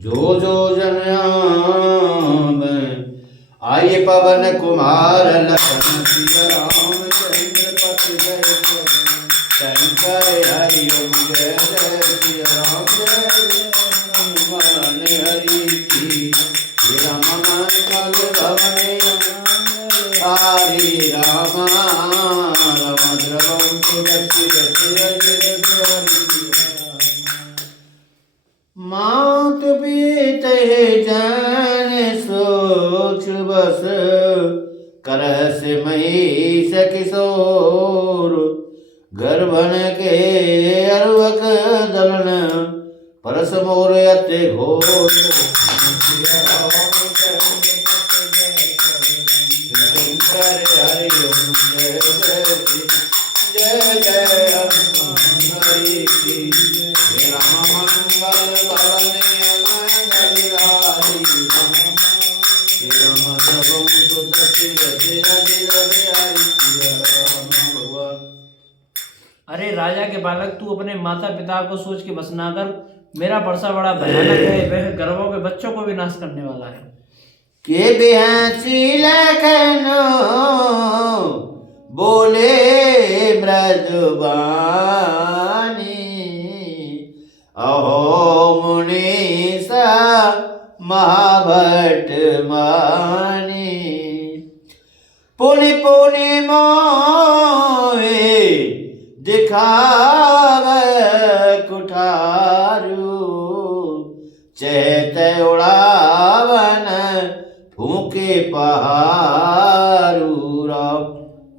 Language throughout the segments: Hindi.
जो जो जन आवे आये पवन कुमार लखन सिया राम चंद्र पति जय शंकर हरि ओम जय जय श्री राम जय हनुमान हरि की राम मंगल भवने हरि राम राम द्रवम मात पीत जन सोच बस करस महिष किशोर गर्भन के अरवक दलन परस मोर अति घोर हरि ओम जय जय जय हनुमान हरि की राम मंगल भवने मंगल हरि राम सर्वं सुदति रति भगवान। अरे राजा के बालक, तू अपने माता पिता को सोच के बस ना कर। मेरा परसा बड़ा भयानक है, वह गर्भों के बच्चों को भी नाश करने वाला है। के बिहाची लखनो बोले मृदुबानी अहो मुनीसा महाभट मानी पुनि पुनि मोहे दिखाव कुठारू चेत उड़ावन फूके पहारू राम।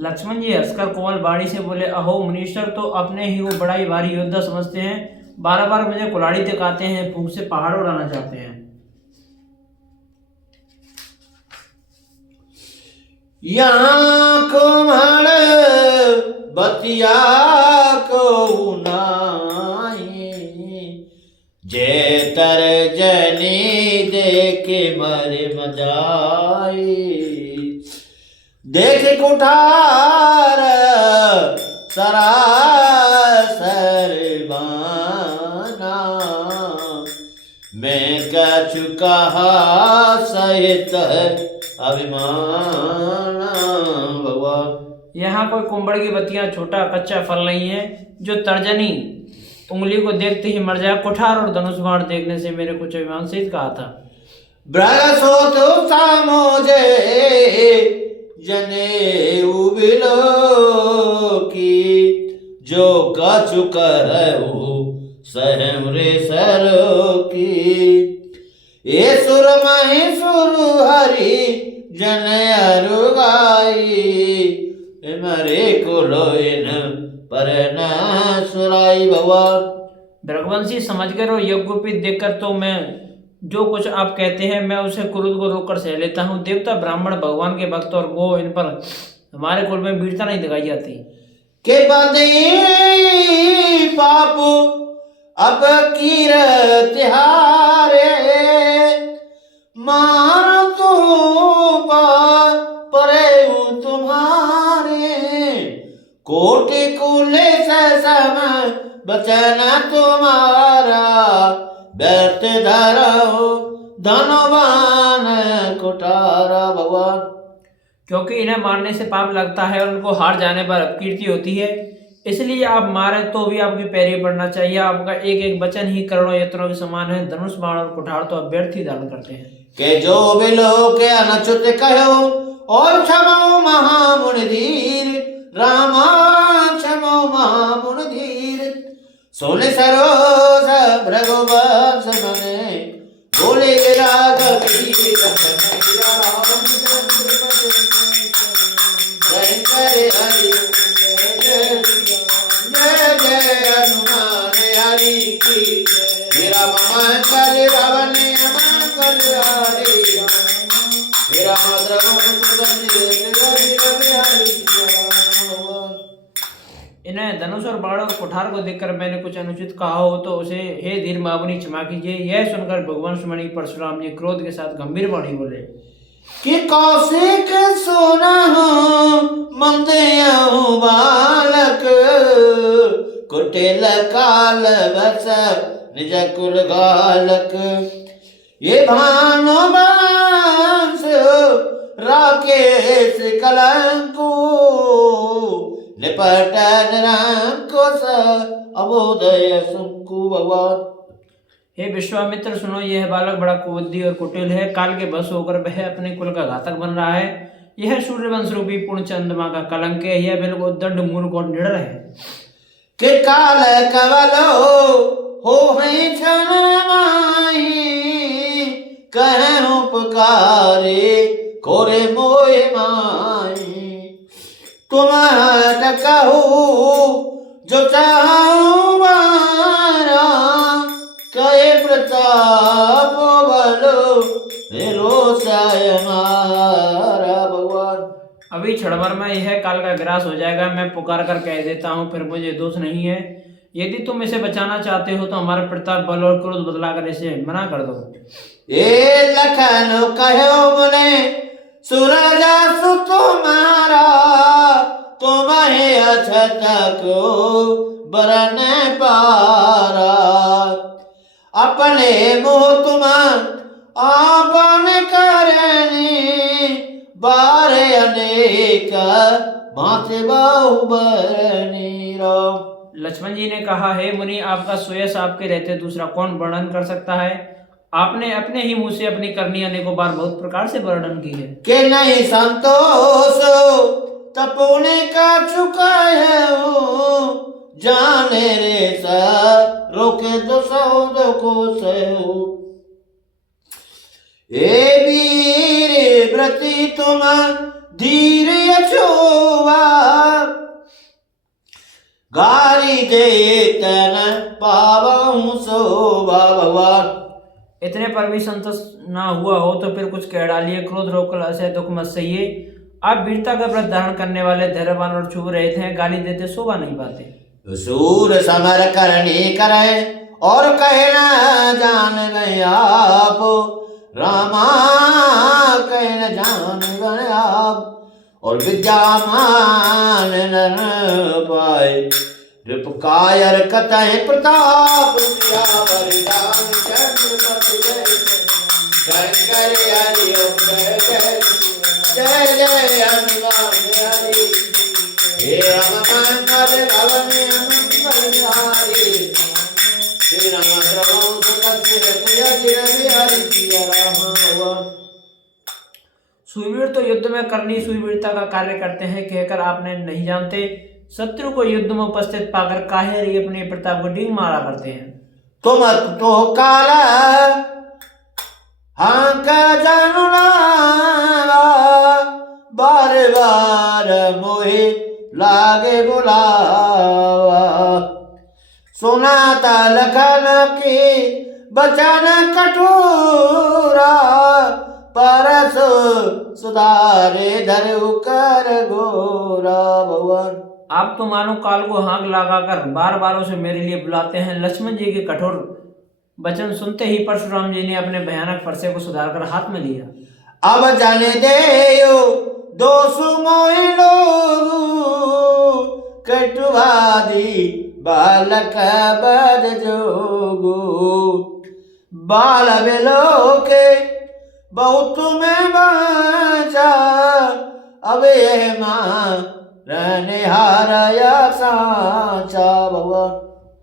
लक्ष्मण जी हंसकर कोमल वाणी से बोले, अहो मुनीश्वर, तो अपने ही वो बड़ा ही भारी योद्धा समझते हैं। बार बार मुझे कुल्हाड़ी दिखाते हैं, फूंक से पहाड़ उड़ाना चाहते हैं। यहाँ कुम्हड़ बतिया को नाई जे तर जनी देखे मरे मजाई देख कुठार सरासर बाना मैं कछु कहा सहित अभिमान भगवान। यहाँ कोई कुंबड़ की बत्तियां छोटा कच्चा फल नहीं है जो तर्जनी उंगली को देखते ही मर जाए। कुठार और धनुष बाण देखने से मेरे कुछ अभिमान सहित कहा था। ब्रसोत सामोजे जने उबिलो की जो कछु कहु सहम रे सरो की ये सुर मही सुर हरि जन अरुगाई मरे को लोइन पर न सुराई भगवान। रघुवंशी समझ कर और यज्ञोपीत देखकर तो मैं जो कुछ आप कहते हैं मैं उसे क्रोध को रोककर सह लेता हूँ। देवता ब्राह्मण भगवान के भक्त और गो इन पर हमारे कुल में वीरता नहीं दिखाई जाती। के बंदे पाप अब कीर तिहारे मार तो परे तुम्हारे कोटि कुले सम बचन तुम्हारा व्यर्थ धरो धनवान कुठारा भगवान। क्योंकि इन्हें मारने से पाप लगता है और उनको हार जाने पर अपकीर्ति होती है, इसलिए आप मारे तो भी आपकी पैरी पड़ना चाहिए। आपका एक एक वचन ही करोड़ों यत्नों के समान है। धनुष बाण और कुठार तो आप व्यर्थ ही धारण करते हैं। के जो बिलो के अनच्युत कहो और क्षमो महामुनि धीर रामा क्षमो महामुनि धीर सोने सरोज भृगुवंश मने बोले राघव शंकर हरि जय जय हनुमान हरि की राम मंगल भवने मंगल हरि राम द्रवम इन्हें धनुष और बाण और कुठार को देखकर मैंने कुछ अनुचित कहा हो तो उसे हे धीर महामुनि क्षमा कीजिए। यह सुनकर भगवान सुमणि परशुराम जी क्रोध के साथ गंभीर वाणी बोले कि कौशिक सोना हो मंदयु बालक कुटिल काल बस निज कुल गालक ये भानुवंश राकेश कलंको निपटन रंकुश अबोदय शंकु भगवान। हे विश्वामित्र सुनो, यह बालक बड़ा कुबुद्धि और कुटिल है। काल के बस होकर वह अपने कुल का घातक बन रहा है। यह सूर्यवंश रूपी पूर्ण चंद्रमा का कलंक है। यह बिल्कुल उद्दंड मूर्ख और निडर है। कि काल कवल हो है क्षण माही कहूं पुकारे कोरे मोहे माही। तुम टकहु जो चाहूं बारा कहे प्रताप बलो रोषाय मारा भगवान। अभी क्षण भर में यह काल का ग्रास हो जाएगा। मैं पुकार कर कह देता हूँ, फिर मुझे दोष नहीं है। यदि तुम इसे बचाना चाहते हो तो हमारे प्रताप बल और क्रोध बदला कर इसे मना कर दो। ए लखन कहो मुने सूरज सु तुम्हारा तुम्हें अछत को बरन पारा। अपने मुँह तुम आपन करनी बारे अनेक भांति बाहुबरनी राम। लक्ष्मण जी ने कहा, हे मुनि, आपका सुयश आपके रहते दूसरा कौन वर्णन कर सकता है। आपने अपने ही मुंह से अपनी करनी अनेकों बार बहुत प्रकार से वर्णन की है। के नहीं संतोष तपोने का चुका है जाने रे सा रोके तो सौद को सहु। ए वीर व्रति तुम धीर अछोवा गारी दे तन पावहु शोभा भगवान। इतने पर भी संतुष्ट ना हुआ हो तो फिर कुछ कह डालिए। क्रोध रोकल असह दुख मत सहिए। आप वीरता का व्रत धारण करने वाले धैर्यवान और छुप रहे थे, गाली देते शोभा नहीं पाते। सूर समर करनी करे और कहना जान गए आप रामा कहना जान गए आप। और विद्यामान नर पाए रिपकायर कतः प्रताप बलिदान छत्रपति जय जय हरि ओम जय जय जय जय हनुमान हरि। हे राम मंगल भवन मंगल बिहारी श्री राम रघुवंश कस्य हरि सिया राम भगवान। सूरवीर तो युद्ध में करनी सूरवीरता का कार्य करते हैं कहकर आपने नहीं जानते। शत्रु को युद्ध में उपस्थित पाकर काहे रे अपने प्रताप को डींग मारा करते हैं। तुम तो काला हाँ का जानुना बार बार मोहे लागे बुलावा। सुनाता लखन की बचन कठोरा परस सुधारे धरु कर घोरा भगवान। आप तो मानो काल को हाँक लगाकर बार बार उसे मेरे लिए बुलाते हैं। लक्ष्मण जी के कठोर वचन सुनते ही परशुराम जी ने अपने भयानक फरसे को सुधारकर हाथ में लिया। अब जाने दे दोष मोहि लोग कटुवादी बालक बद जोगो। बाल बिलोके बहुत में बाचा अब यह मां रहने हाराया सांचा भगवान।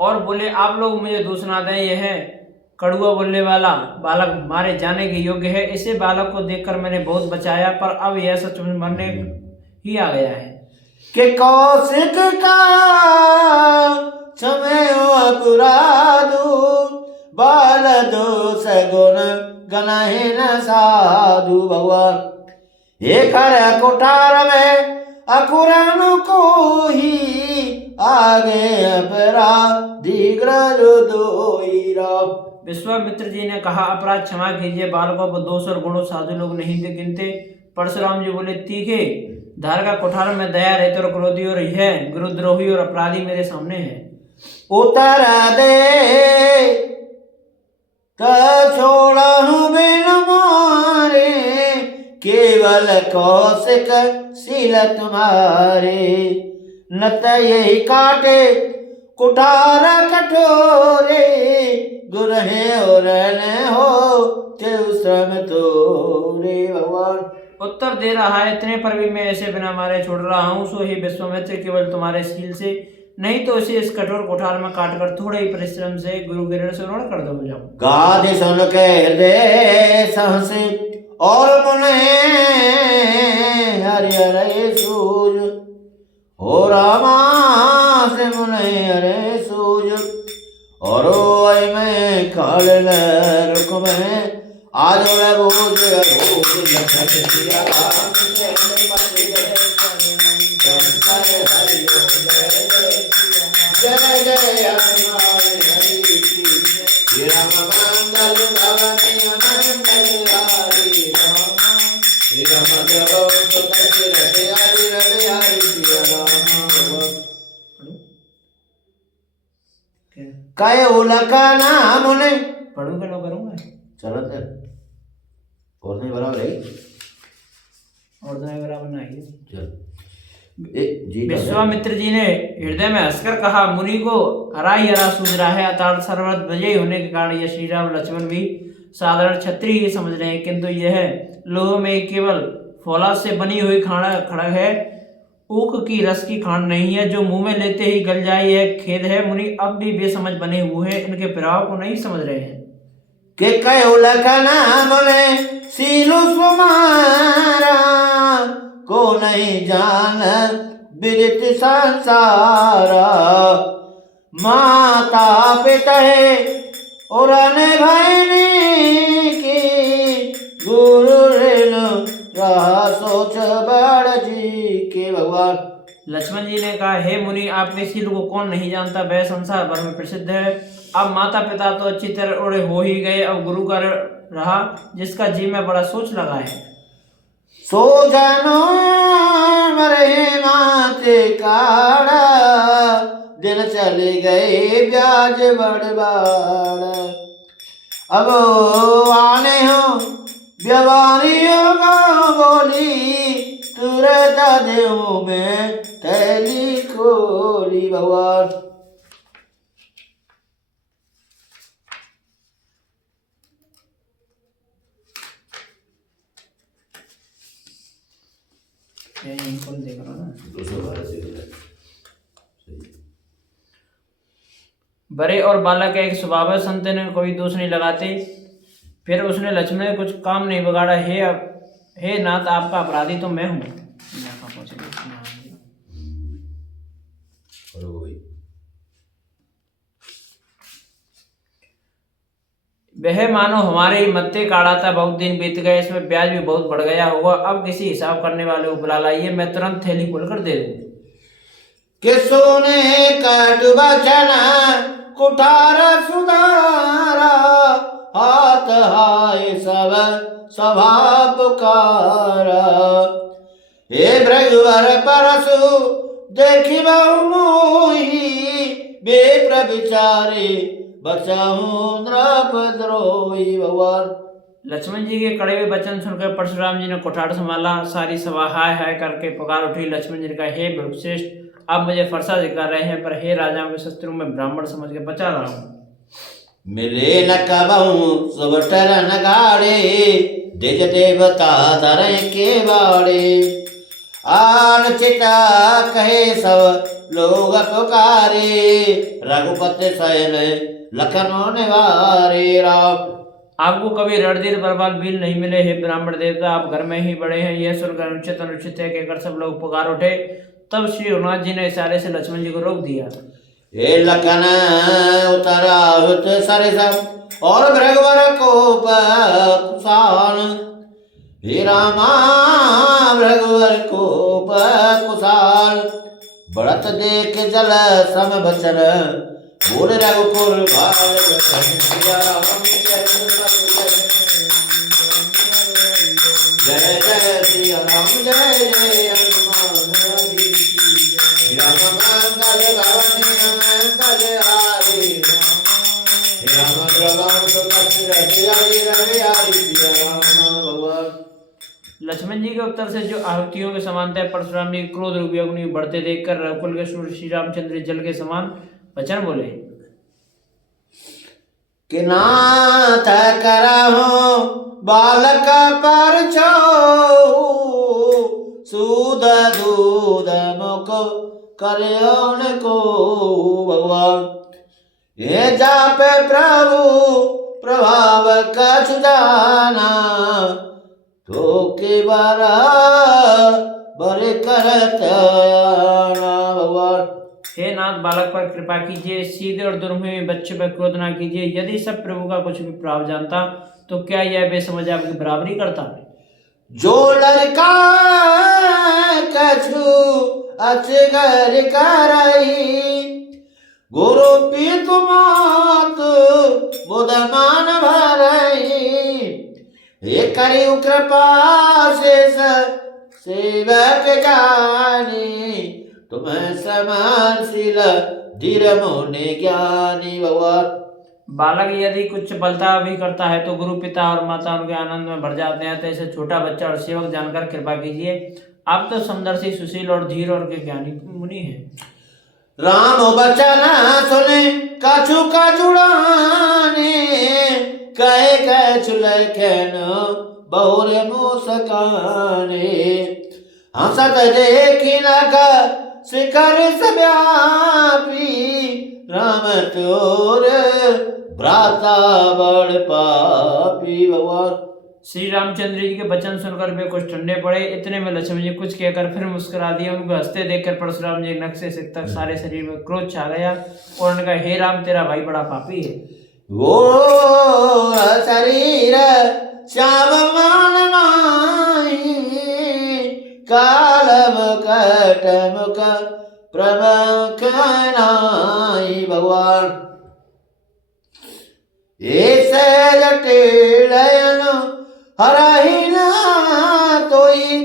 और बोले, आप लोग मुझे दोष ना दें। यह कड़ुआ बोलने वाला बालक मारे जाने के योग्य है। इसे बालक को देखकर मैंने बहुत बचाया, पर अब यह सच में मरने ही आ गया है। कि कौशिक का समय अपराधु बाल दोष गुण गणहि न साधु भगवान। ये कर कुठार में अकुरन को ही आगे अपराधी ग्रज दोई राम। विश्वामित्र जी ने कहा, अपराध क्षमा कीजिए। बालकों को दोष और गुणों साधु लोग नहीं गिनते। परशुराम जी बोले, तीखे धार का कुठार में दया रहते और क्रोधी और यह गुरुद्रोही और अपराधी मेरे सामने है। उतर दे छोड़ू बिन मारे केवल कौशिक शील तुम्हारे। न यही काटे कुठार कठोरे गुरहे और न हो ते श्रम तोरे भगवान। उत्तर दे रहा है, इतने पर भी मैं ऐसे बिना मारे छोड़ रहा हूँ, सो ही विश्वामित्र केवल तुम्हारे शील से, नहीं तो इसे इस कठोर कुठार में काटकर थोड़े ही परिश्रम से गुरु गिरण से ऋण कर दो जाऊं। गाधे सुन के हृदय सहस और मुने हरि हरे सूज हो रामा से मुने हरे सूज और में काल रुक में आज मैं बोझ जय जय हनुमान हरि श्री राम मंगल भगवती मंगल हरि राम श्री राम जगो सुदर्शन हरि रवि हरि श्री राम काय उलका नाम ने पढ़ूंगा ना करूंगा चलो सर और नहीं बराबर है और तो बराबर नहीं चल जी विश्वामित्र जी ने हृदय में हंसकर कहा, मुनि को हरा ही हरा सूझ रहा है, अर्थात सर्वत्र विजयी होने के कारण यह श्री राम लक्ष्मण भी साधारण क्षत्रिय ही समझ रहे हैं, किंतु यह लोह में केवल फौलाद से बनी हुई खड़ग है, ऊख की रस की खांड नहीं है, जो मुंह में लेते ही गल जाए। यह खेद है, मुनि अब भी बेसमझ बने हुए हैं, इनके प्रभाव को नहीं समझ रहे हैं। के कहो लखना बोले सीलु सुमारा को नहीं जान विदित संसारा माता पिता और भाई की गुरु रहा सोच बड़ जी के भगवान। लक्ष्मण जी ने कहा, हे मुनि, आपके शील को कौन नहीं जानता, वह संसार भर में प्रसिद्ध है। अब माता पिता तो अच्छी तरह उड़े हो ही गए, अब गुरु का रहा जिसका जी में बड़ा सोच लगा है। सो जानो मरे माते काड़ा दिन चले गए ब्याज बड़बाड़ अब आने हो व्यवहारी होगा बोली तुरंत देव में थैली खोली भगवान। देख रहा ना बड़े और बालक एक स्वभाव है, संत ने कोई दोष नहीं लगाते। फिर उसने लक्ष्मण ने कुछ काम नहीं बिगाड़ा, हे नाथ, आपका अपराधी तो मैं हूँ। वह मानो हमारे ही मत्ते काढ़ा था, बहुत दिन बीत गए, इसमें ब्याज भी बहुत बढ़ गया होगा, अब किसी हिसाब करने वाले को बुला लाइए, मैं तुरंत थैली खोलकर दे दूं। किसो ने कट बचना कुठार सुधारा हाथ हाय सब सभा पुकारा हे भृगुवर परसु देखी बहु मोही बेप्र विचारे बचाऊं द्रौपद्रोही भगवान। लक्ष्मण जी के कड़वे वचन सुनकर परशुराम जी ने कुठार संभाला, सारी सभा हाय हाय करके पुकार उठी। लक्ष्मण जी ने कहा, हे भृगुश्रेष्ठ, आप मुझे फरसा दिखा रहे हैं, पर हे राजाओं के शत्रु में ब्राह्मण समझ के बचा रहा हूँ। मिले न कबहू सुबटर नगाड़े दिज देवता धरे के बाड़े आन चिता कहे सब लोग पुकारे रघुपति शयन लखनऊ निवारे राम। आपको कभी रणधीर बलवान वीर नहीं मिले, हे ब्राह्मण देवता, आप घर में ही बड़े हैं। यह सुनकर अनुचित अनुचित है कहकर सब लोग पुकार उठे। तब श्री रघुनाथ जी ने इशारे से लक्ष्मण जी को रोक दिया। हे लखन उतरा हुत सरस और भृगुवर को कुशान हे रामा भृगुवर को कुशाल बढ़त देख जल सम बचन बोल रघुकुल भाल जय जय श्री राम जय जय हनुमान राम मंगल भवनी मंगल हारी राम प्रभु सुदर्शन रवि हरि राम भगवान। लक्ष्मण जी के उत्तर से जो आहुतियों के समानता है, परशुराम जी क्रोध रूपी अग्नि बढ़ते देखकर रघुकुल के सूर्य श्री रामचंद्र जल के समान वचन बोले कि नाथ करहु बालक पर छो सूद दूध मुख करयो न को भगवान ये जापे प्रभु प्रभाव कछु जाना तो के बारा बरे करत भगवान। हे नाथ बालक पर कृपा कीजिए, सीधे और दुर्मुहे बच्चे पर क्रोध ना कीजिए। यदि सब प्रभु का कुछ भी प्राप्त जानता तो क्या यह बेसमझ आपकी बराबरी करता? जो लड़का कछु अचगर करई गुरु पीतु मात बुधमान भरई हे करी कृपा शेष सेवक जानी तुम्हें समानशील धीर मोने ज्ञानी भगवान। बालक यदि कुछ चपलता भी करता है तो गुरु पिता और माता उनके आनंद में भर जाते हैं। तो ऐसे छोटा बच्चा और सेवक जानकर कृपा कीजिए। आप तो समदर्शी, सुशील और धीर और के ज्ञानी मुनि हैं। राम बचन सुने कछु का जुड़ाने कहे कछु लखन बहुरे मुस्काने हंसत देखी नक शिखर सव्यापी राम तोर भ्राता बड़ पापी भगवान। श्री रामचंद्र जी के वचन सुनकर वे कुछ ठंडे पड़े। इतने में लक्ष्मण जी कुछ कहकर फिर मुस्कुरा दिया। उनको हंसते देखकर परशुराम जी नख से सिर तक सारे शरीर में क्रोध छा गया और उन्होंने कहा, हे राम तेरा भाई बड़ा पापी है। वो शरीर श्याम मान माही काल मुकट मुख प्रमुख नाई भगवान। ऐसे जटिलयन हरहि ना तोई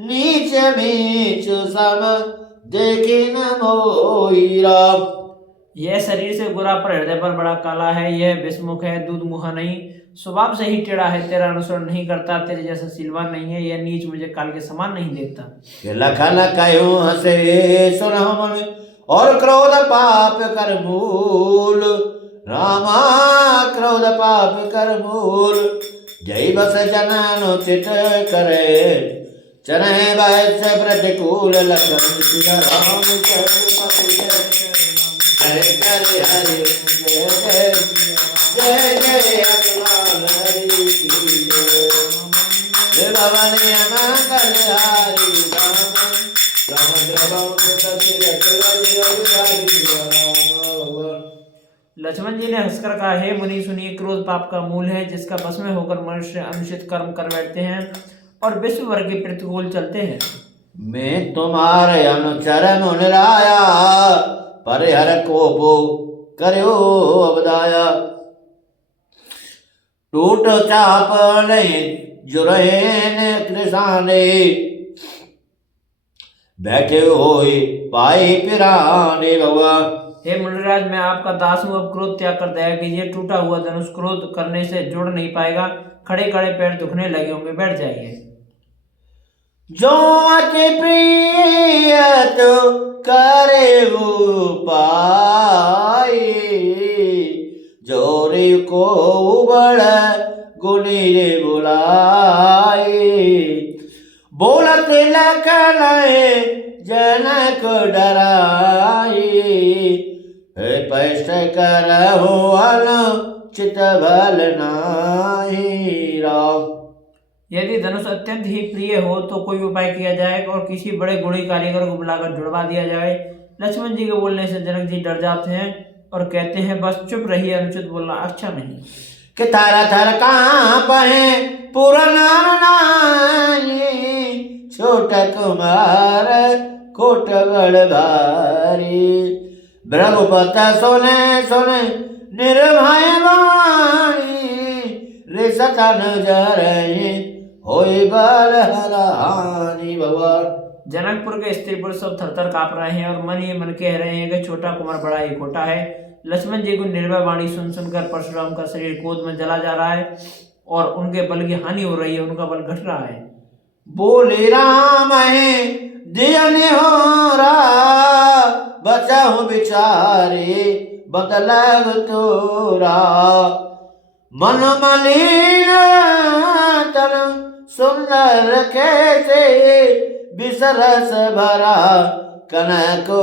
नीच नीच सम देखी न मोई राम। यह शरीर से गोरा पर हृदय पर बड़ा काला है। यह विषमुख है, दूध मुहा नहीं, स्वभाव से ही टेढ़ा है, तेरा अनुसरण नहीं करता, तेरे जैसा सिलवान नहीं है। यह नीच मुझे काल के समान नहीं देखता। लखन कयो हसे सुन और क्रोध पाप कर मूल रामा क्रोध पाप कर मूल जय बस जनानुचित करे चरहे वैश्य प्रतिकूल लखन राम हरे हरे हरे जय जय जय जय हनुमान हरि की जय भवन मंगल हरि राम राम लक्ष्मण जी ने हंसकर कहा, हे मुनि सुनिए, क्रोध पाप का मूल है जिसका बस में होकर मनुष्य अनुचित कर्म कर बैठते हैं और विश्व भर के प्रतिकूल चलते हैं। मैं तुम्हारे अनुचर मुनिराया परिहर कोपो करो अवदाया टूट चाप नहीं जुरहेन कृषाने बैठे होए पाए पिराने भगवान। हे मुनिराज, मैं आपका दास हूँ, अब क्रोध त्याग कर दया कीजिए। टूटा हुआ धनुष क्रोध करने से जुड़ नहीं पाएगा। खड़े खड़े पैर दुखने लगे होंगे, बैठ जाइए। जो अति प्रिय तो करे उपाय जोरे को बड़ गुनी रे बुलाए बोलत लखन जनक डराए पैष्ट करहु अनुचित भल नाहि राम। यदि धनुष अत्यंत ही प्रिय हो तो कोई उपाय किया जाए और किसी बड़े गुणी कारीगर को बुलाकर जुड़वा दिया जाए। लक्ष्मण जी के बोलने से जनक जी डर जाते हैं और कहते हैं, बस चुप रहिए, अनुचित बोलना अच्छा नहीं। कि थर थर कांप है पुरनाई छोट कुमार कोट बड़ भारी ब्रह्मपत सोने सोने निर्भय वाणी रिसतन जरई होई बल हरानी भगवान। जनकपुर के स्त्री पुरुष सब थरथर कांप रहे हैं और मन ही मन कह रहे हैं कि छोटा कुमार बड़ा ही खोटा है। लक्ष्मण जी को निर्भय वाणी सुन सुनकर परशुराम का शरीर क्रोध में जला जा रहा है और उनके बल की हानि हो रही है, उनका बल घट रहा है। बोले राम है दियने हो रा बचाहु बिचारे बदलग तोरा मन मलिन तन सुंदर कैसे बिसरस भरा कनको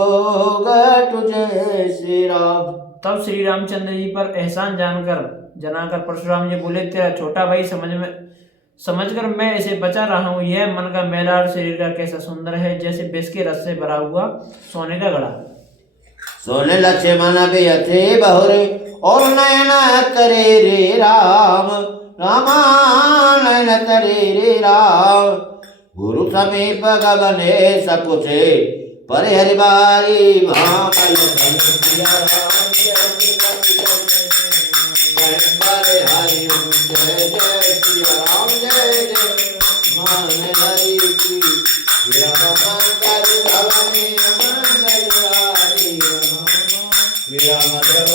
तुझे श्री राम। तब श्री रामचंद्र जी पर एहसान जनाकर परशुराम जी बोले, तेरा छोटा भाई समझकर मैं इसे बचा रहा हूँ। यह मन का मैला और शरीर का कैसा सुंदर है, जैसे विष के रस से भरा हुआ सोने का घड़ा। सोने लक्ष्य मन भी थे बहुरे और नयन करे रे राम, रामा नयन करे रे राम। गुरु समीप गगने सकुचे पर हरि बारी भामल हरे हरि जय जय सिया राम जय जय मान हरि की राम मंगल भवने मंगलहारी राम देव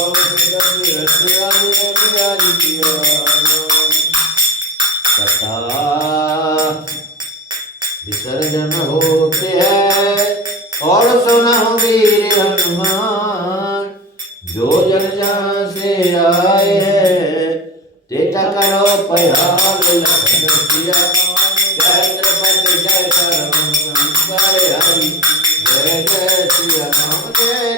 कथा विसर्जन होते हैं और सुना वीर हनुमान, जो जन जहाँ से आए हैं तेजा करो पयाल लखन सिया। जय छत्रपति जय हरि जय जय सिया राम जय